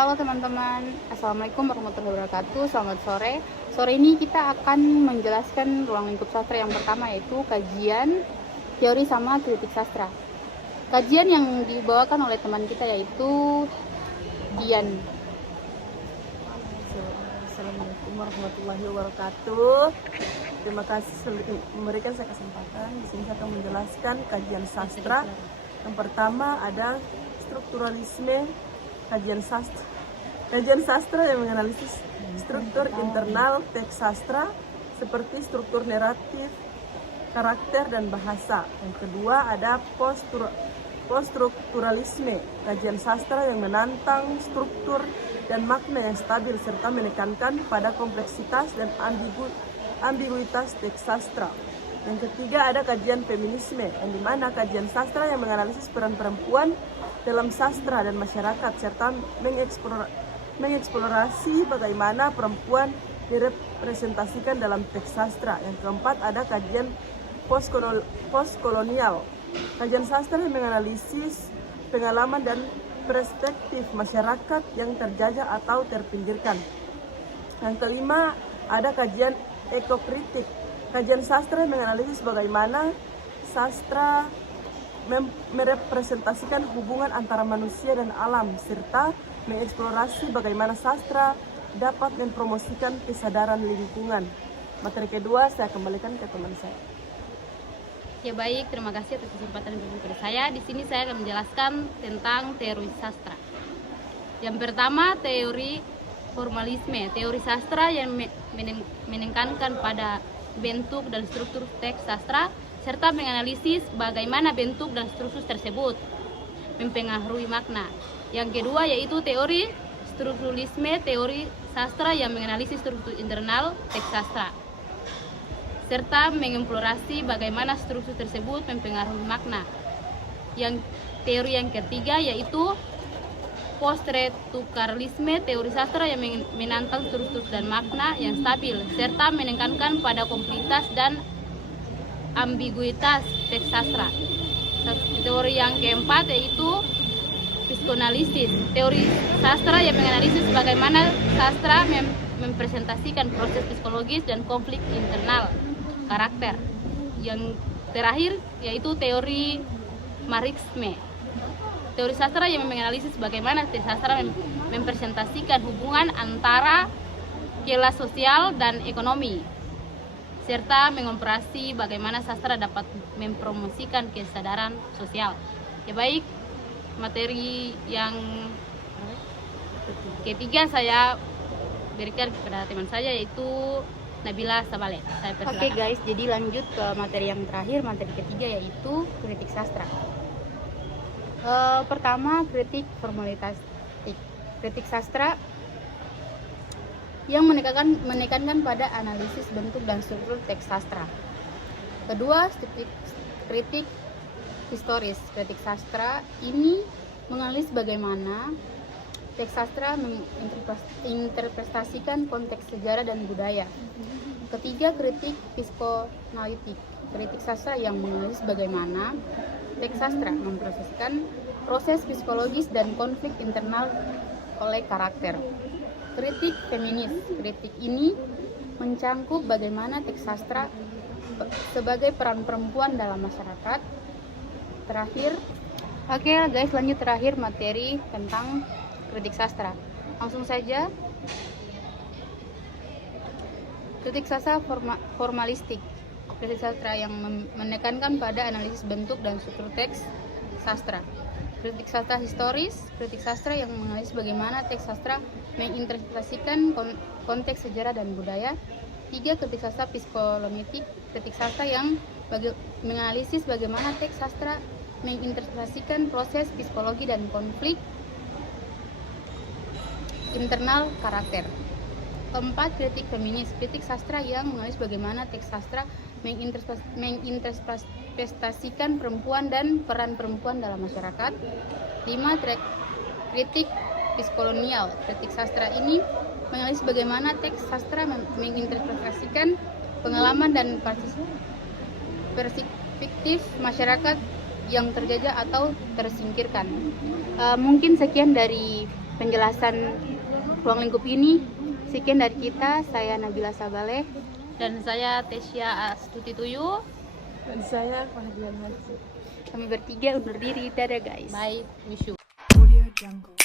Halo teman-teman, Assalamualaikum warahmatullahi wabarakatuh. Selamat sore. Sore ini kita akan menjelaskan ruang lingkup sastra yang pertama, yaitu kajian, teori, sama kritik sastra. Kajian yang dibawakan oleh teman kita yaitu Dian. Assalamualaikum warahmatullahi wabarakatuh. Terima kasih sudah memberikan saya kesempatan. Di sini saya akan menjelaskan kajian sastra. Yang pertama ada strukturalisme kajian sastra. Kajian sastra yang menganalisis struktur internal teks sastra seperti struktur naratif, karakter, dan bahasa. Yang kedua ada poststrukturalisme kajian sastra yang menantang struktur dan makna yang stabil serta menekankan pada kompleksitas dan ambiguitas teks sastra. Yang ketiga ada kajian feminisme, yang dimana kajian sastra yang menganalisis peran perempuan dalam sastra dan masyarakat serta mengeksplorasi bagaimana perempuan direpresentasikan dalam teks sastra. Yang keempat ada kajian postkolonial, kajian sastra yang menganalisis pengalaman dan perspektif masyarakat yang terjajah atau terpinggirkan. Yang kelima ada kajian ekokritik, kajian sastra yang menganalisis bagaimana sastra merepresentasikan hubungan antara manusia dan alam serta mengeksplorasi bagaimana sastra dapat mempromosikan kesadaran lingkungan. Materi kedua saya kembalikan ke teman saya. Ya baik, terima kasih atas kesempatan yang diberikan kepada saya. Di sini saya akan menjelaskan tentang teori sastra. Yang pertama, teori formalisme, teori sastra yang menekankan pada bentuk dan struktur teks sastra serta menganalisis bagaimana bentuk dan struktur tersebut mempengaruhi makna. Yang kedua yaitu teori strukturalisme, teori sastra yang menganalisis struktur internal teks sastra serta mengeksplorasi bagaimana struktur tersebut mempengaruhi makna. Yang teori yang ketiga yaitu poststrukturalisme, teori sastra yang menantang struktur dan makna yang stabil serta menekankan pada kompleksitas dan ambiguitas teks sastra. Teori yang keempat yaitu psikoanalisis, teori sastra yang menganalisis bagaimana sastra mempresentasikan proses psikologis dan konflik internal karakter. Yang terakhir yaitu teori marxisme, teori sastra yang menganalisis bagaimana teks sastra mempresentasikan hubungan antara kelas sosial dan ekonomi serta mengoperasi bagaimana sastra dapat mempromosikan kesadaran sosial. Ya baik, materi yang ketiga saya berikan kepada teman saya yaitu Nabila Sabale. Saya persilakan. Oke guys, jadi lanjut ke materi yang terakhir, materi ketiga yaitu kritik sastra. Pertama, kritik formalistik. Kritik sastra yang menekankan pada analisis bentuk dan struktur teks sastra. Kedua, kritik historis. Kritik sastra ini menganalisis bagaimana teks sastra menginterpretasikan konteks sejarah dan budaya. Ketiga, kritik psikoanalitik. Kritik sastra yang menganalisis bagaimana teks sastra memproseskan proses psikologis dan konflik internal oleh karakter. Kritik feminis. Kritik ini mencangkup bagaimana teks sastra sebagai peran perempuan dalam masyarakat. Terakhir, oke guys, lanjut terakhir materi tentang kritik sastra. Langsung saja. Kritik sastra formalistik. Kritik sastra yang menekankan pada analisis bentuk dan struktur teks sastra. Kritik sastra historis. Kritik sastra yang menganalisis bagaimana teks sastra menginterpretasikan konteks sejarah dan budaya. Tiga, kritik sastra psikoanalitik. Kritik sastra yang menganalisis bagaimana teks sastra menginterpretasikan proses psikologi dan konflik internal karakter. Keempat, kritik feminis. Kritik sastra yang menganalisis bagaimana teks sastra menginterpretasikan perempuan dan peran perempuan dalam masyarakat. 5. Kritik psikokolonial. Kritik sastra ini menganalisis bagaimana teks sastra menginterpretasikan pengalaman dan perspektif masyarakat yang terjajah atau tersingkirkan. Mungkin sekian dari penjelasan ruang lingkup ini. Sekian dari kita, saya Nabila Sabaleh. Dan saya Tesya Astuti Tuyu. Dan saya Fahdian Haji. Kami bertiga undur diri. Dadah guys. Bye, wish you. Audio Jungle.